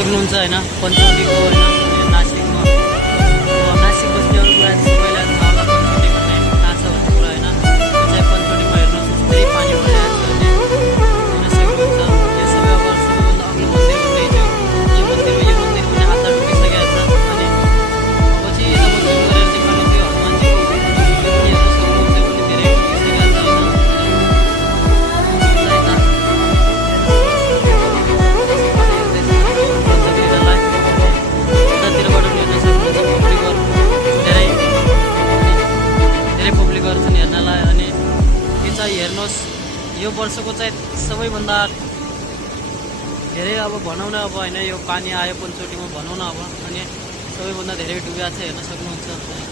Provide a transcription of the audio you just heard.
सक्नुहुन्छ हैन पञ्चवटीको हैन नासिकमा नासिक बस्नेहरुको लागि सबैलाई थाहा होला पञ्चवटी भन्ने कहाँ छ भन्ने कुरा हैन यो चाहिँ पञ्चवटीमा हेर्नु धेरै पानी भइरहेको छ अनि हेर्न सक्नुहुन्छ यो सबै अब सबैभन्दा अग्लो मन्दिर भन्दै थियो यो मन्दिर पनि आधा डुबिसकेको छ अनि अब चाहिँ अब जुन गरेर देखाउने त्यो हनुमानजीको त्यो पनि हेर्न सक्नुहुन्छ त्यो पनि धेरै डुबिसकेको छ हेर्नुहोस् यो वर्षको चाहिँ सबैभन्दा धेरै अब भनौँ न अब हैन यो पानी आयो पञ्चवटीमा भनौँ न अब अनि सबैभन्दा धेरै डुबेको छ हेर्न सक्नुहुन्छ